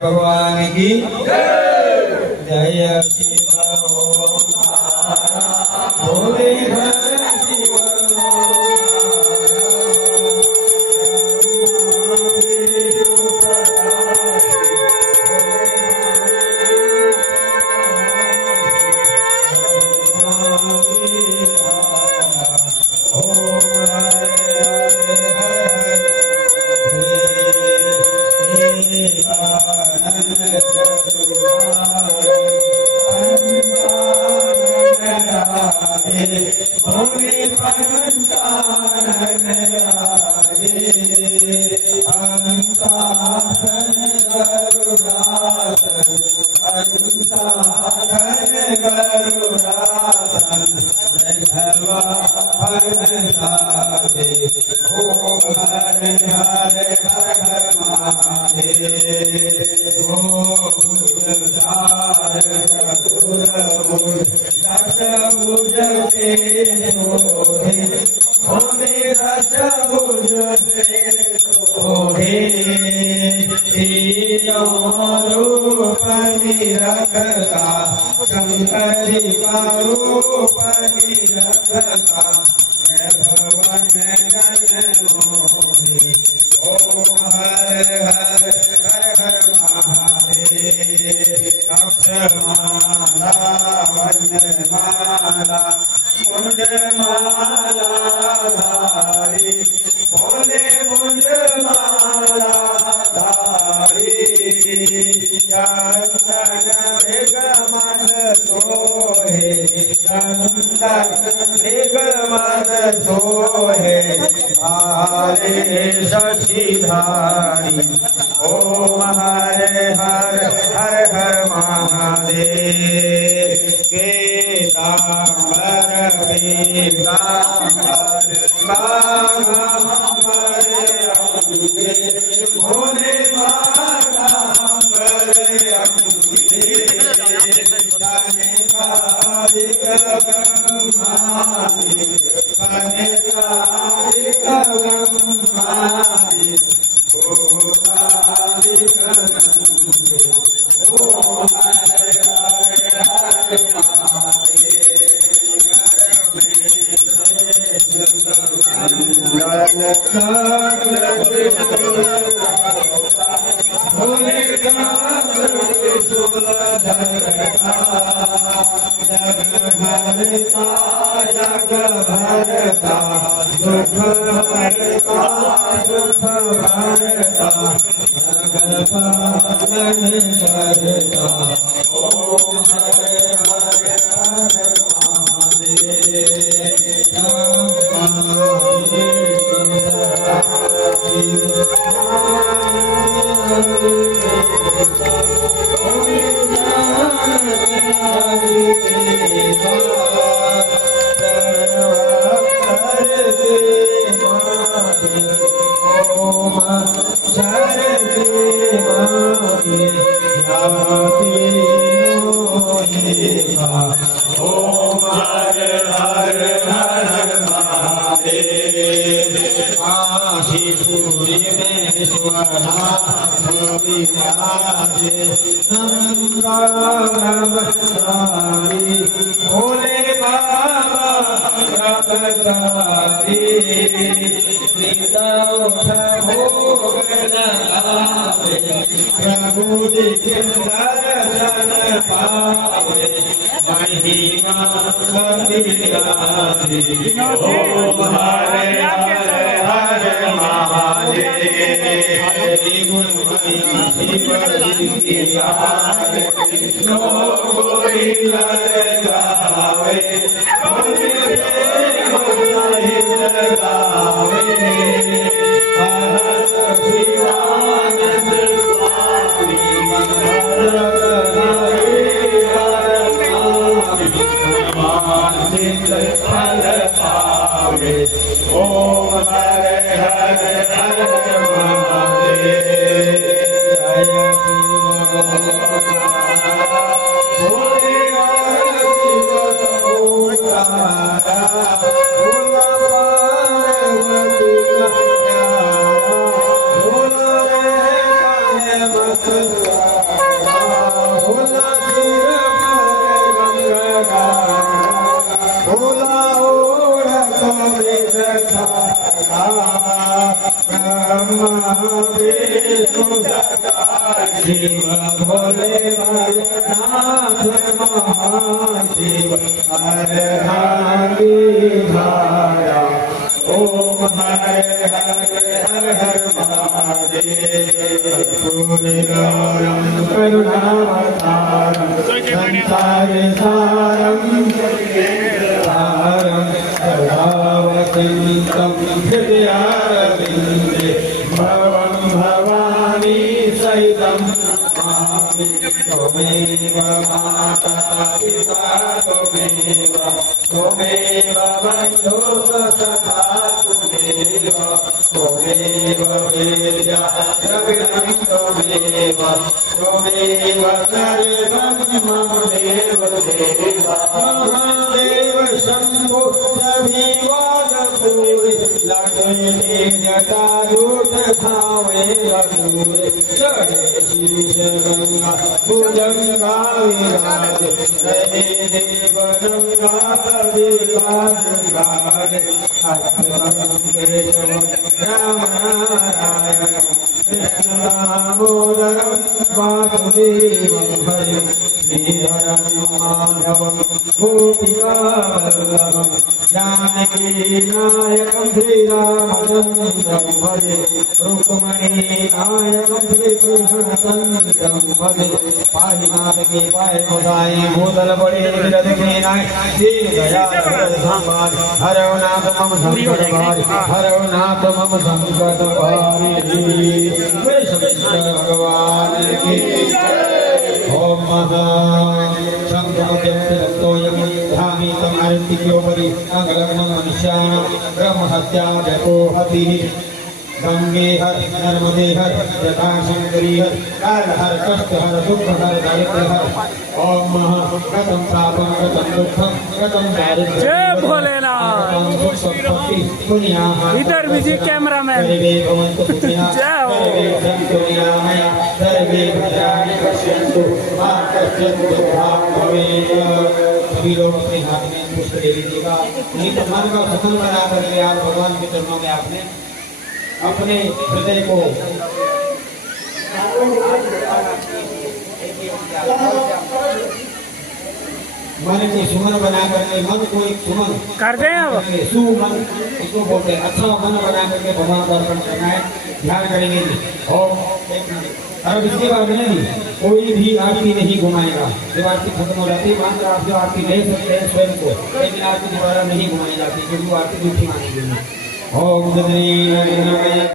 भगवान की जय शिव ओम भोले हर शिव ओम हरे हर हर हर महादेव केतांबर पीतांबर बागंबर अंगे भोले बागंबर अंगे जाने कादिक ब्रह्मादि जाने कादिक ब्रह्मादि भोले बाबा प्रभु दर्शन पावे महिमा ओम हरे हरे हरे महादेव ओम हरे हरे हरे महादेव जय भोले शिव भोला रे शिव भोले नाथ महाशिव हर धारा ओम हरे हरे हर हर महादेव पूर्णं करुणावतारं संसार सारं सारं सदा वसन्तं हृदयारविन्दे भवं भवानी सहितं त्वमेव माता पिता त्वमेव बन्धुः सखा त्वमेव वेद्यः द्रविणं त्वमेव सर्वं मम देव महादेव शम्भो सभिवादपूरि लक्ष्मी जटायुध धामे रघुरे शीश गंगा भुजंगा विराज हरे देव गंगा केशवं राम नारायणं कृष्ण दामोदरं वासुदेवं हरिं श्रीधरं माधवं गोपिकावल्लभं जानकी नायकं श्रीरामचन्द्रं भजे रुक्मणी नायकं श्रीकृष्णचन्द्रं भजे पाहि नाथ के पाए गोसाई भूतल बड़े विरध के नाय दीन दयाल संवाद हरौ नाथ मम संकट भारी हरौ नाथ मम संकट भारी भगवान की ओम शंखमद्यंतोयम धामी तमारतिक्योपरि अंगलग्नं मनुष्याणां ब्रह्महत्या जपोहतिः गंगे हर नर्मदे हर जटाशंकरी हर काल हर कष्ट हर दुख हर दारिद्र्य हर ओम कथम पापम कथम दुखम कथम दारिद्र्य जय भोलेनाथ। इधर विजय कैमरामैन सर्वे भवन्तु सुखिनः जय हो। सर्वे सन्तु निरामया सर्वे भद्राणि पश्यन्तु मा कश्चित् दुःखं भवेत्। सभी लोग अपने हाथ में पुष्प ले लीजिएगा। नहीं तो मन का सफल बना करके आप भगवान के चरणों में आपने अपने हृदय को मन के सुमन बना करके मन को एक सुमन कर दें अब सुमन इसको बोलते हैं। अच्छा मन बना करके भगवान को अर्पण करना है। ध्यान करेंगे और अब इसके बाद में कोई भी आरती नहीं घुमाएगा। जब आरती खत्म हो जाती है मान कर आप जो आरती ले सकते हैं स्वयं को, लेकिन आरती दोबारा नहीं घुमाई जाती क्योंकि वो आरती दूसरी मानी गई है। ओम